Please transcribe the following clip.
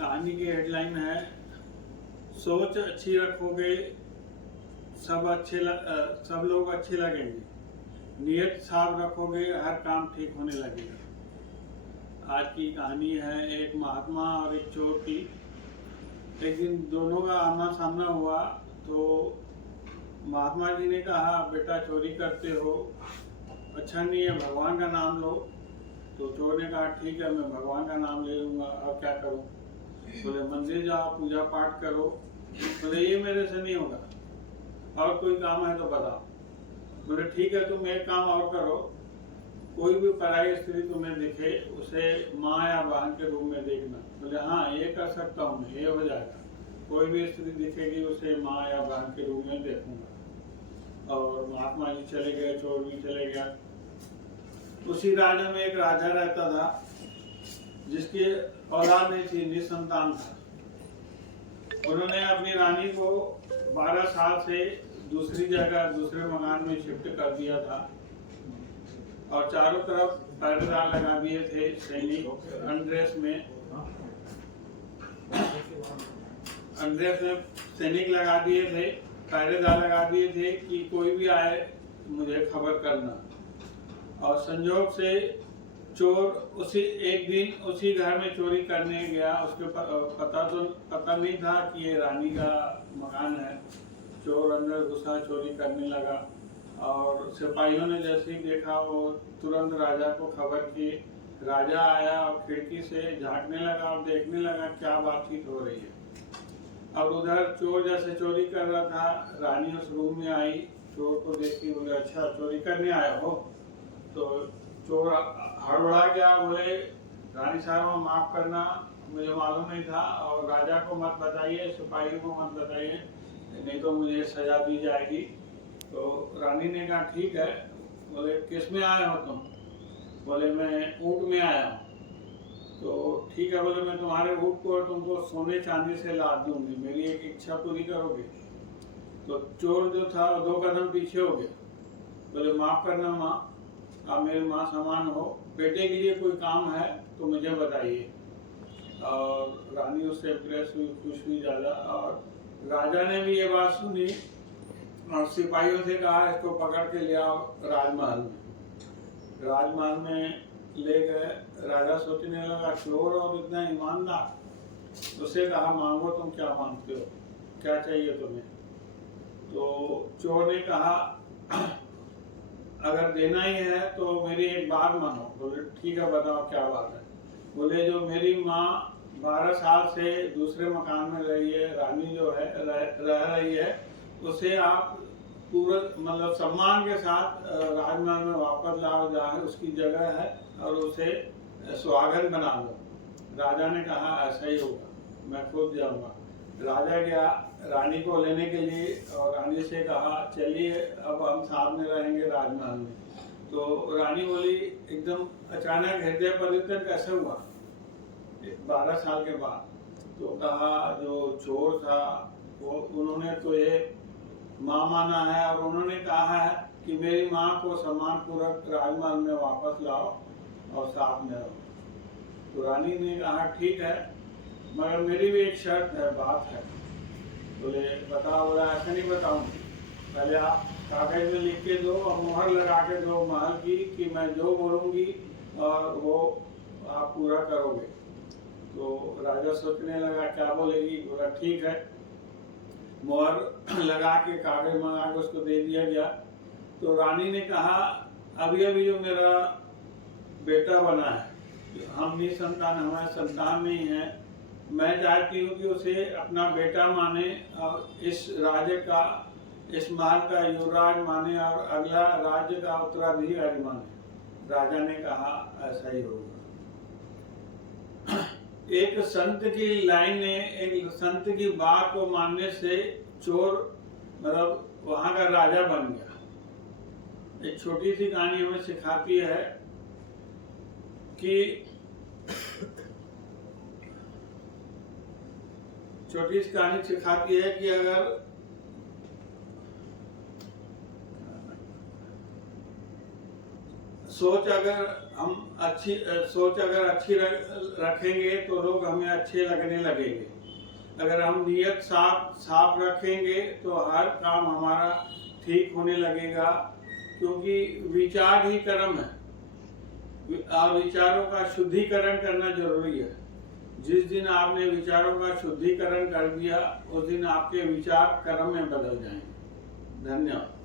कहानी की हेडलाइन है, सोच अच्छी रखोगे सब लोग अच्छे लगेंगे, नियत साफ रखोगे हर काम ठीक होने लगेगा। आज की कहानी है एक महात्मा और एक चोर की। एक दिन दोनों का आमना सामना हुआ तो महात्मा जी ने कहा, बेटा चोरी करते हो, अच्छा नहीं है, भगवान का नाम लो। तो चोर ने कहा, ठीक है, मैं भगवान का नाम ले लूंगा, अब क्या करूं? बोले, मंदिर जाओ, पूजा पाठ करो। बोले, ये मेरे से नहीं होगा, और कोई काम है तो बताओ। बोले, ठीक है, तुम एक काम और करो, कोई भी पराई स्त्री तुम्हें दिखे उसे माँ या बहन के रूप में देखना। बोले, हाँ, ये कर सकता हूँ मैं, ये हो जाएगा। कोई भी स्त्री दिखेगी उसे माँ या बहन के रूप में देखूंगा। और महात्मा जी चले गए, चोर भी चले गया। उसी राज्य में एक राजा रहता था जिसकी औलाद नहीं थी, निसंतान था। उन्होंने अपनी रानी को 12 साल से दूसरी जगह दूसरे मकान में शिफ्ट कर दिया था और चारों तरफ पहरेदार लगा दिए थे, सैनिक अनड्रेस में सैनिक लगा दिए थे, पहरेदार लगा दिए थे कि कोई भी आए मुझे खबर करना। और संजोग से चोर एक दिन उसी घर में चोरी करने गया। उसके पता नहीं था कि ये रानी का मकान है। चोर अंदर घुसा, चोरी करने लगा और सिपाहियों ने जैसे ही देखा वो तुरंत राजा को खबर की। राजा आया और खिड़की से झांकने लगा और देखने लगा क्या बातचीत हो रही है। और उधर चोर जैसे चोरी कर रहा था, रानी उस रूम में आई, चोर को देखी, बोले, अच्छा चोरी करने आया हो? तो चोर हड़बड़ा गया, बोले, रानी साहब माफ करना, मुझे मालूम नहीं था, और राजा को मत बताइए, सिपाहियों को मत बताइए, नहीं तो मुझे सजा दी जाएगी। तो रानी ने कहा, ठीक है। बोले, किस में आए हो तुम? बोले, मैं ऊँट में आया हूँ। तो ठीक है, बोले, मैं तुम्हारे ऊँट को तुमको सोने चांदी से लाद दूंगी, मेरी एक इच्छा पूरी करोगे? तो चोर जो था 2 कदम पीछे हो गया। बोले, माफ करना माँ, आप मेरी माँ समान हो, बेटे के लिए कोई काम है तो मुझे बताइए। और रानी उससे इम्प्रेस हुई, खुश हुई ज़्यादा। और राजा ने भी ये बात सुनी और सिपाहियों से कहा, इसको पकड़ के ले आओ राजमहल में। राजमहल में ले गए। राजा सोचने लगा, चोर और इतना ईमानदार। उससे कहा, मांगो, तुम क्या मांगते हो, क्या चाहिए तुम्हें? तो चोर ने कहा, अगर देना ही है तो मेरी एक बात मानो। बोले, ठीक है, बताओ क्या बात है? बोले, जो मेरी माँ 12 साल से दूसरे मकान में रही है, रानी जो है रह रही है, उसे आप पूरा मतलब सम्मान के साथ राजमहल में वापस लाओ, जहाँ उसकी जगह है, और उसे सुहागन बना दो। राजा ने कहा, ऐसा ही होगा, मैं खुद जाऊंगा। राजा गया रानी को लेने के लिए और रानी से कहा, चलिए अब हम साथ में रहेंगे राजमहल में। तो रानी बोली, एकदम अचानक हृदय परिवर्तन कैसे हुआ 12 साल के बाद? तो कहा, जो चोर था वो उन्होंने तो ये माँ माना है और उन्होंने कहा है कि मेरी माँ को सम्मान पूर्वक राजमहल में वापस लाओ और साथ में रहो। तो रानी ने कहा, ठीक है, मगर मेरी भी एक शर्त है, बात है। बोले, बताओ? बोला, ऐसा नहीं बताऊंगी, पहले आप कागज में लिख के दो और मुहर लगा के दो महल की कि मैं जो बोलूंगी और वो आप पूरा करोगे। तो राजा सोचने लगा क्या बोलेगी। बोला, ठीक है। मुहर लगा के कागज मंगा के उसको दे दिया गया। तो रानी ने कहा, अभी अभी जो मेरा बेटा बना है, हम निसंतान, हमारे संतान नहीं है, मैं चाहती हूँ कि उसे अपना बेटा माने और इस राज्य का, इस महल का युवराज माने और अगला राज्य का उत्तराधिकारी माने। राजा ने कहा, ऐसा ही होगा। एक संत की लाइन ने, एक संत की बात को मानने से चोर मतलब वहां का राजा बन गया। एक छोटी सी कहानी हमें सिखाती है कि छोटी सी कहानी सिखाती है कि अगर सोच अगर अच्छी रखेंगे तो लोग हमें अच्छे लगने लगेंगे। अगर हम नीयत साफ रखेंगे तो हर काम हमारा ठीक होने लगेगा, क्योंकि विचार ही कर्म है और विचारों का शुद्धिकरण करना जरूरी है। जिस दिन आपने विचारों का शुद्धिकरण कर दिया उस दिन आपके विचार कर्म में बदल जाएंगे। धन्यवाद।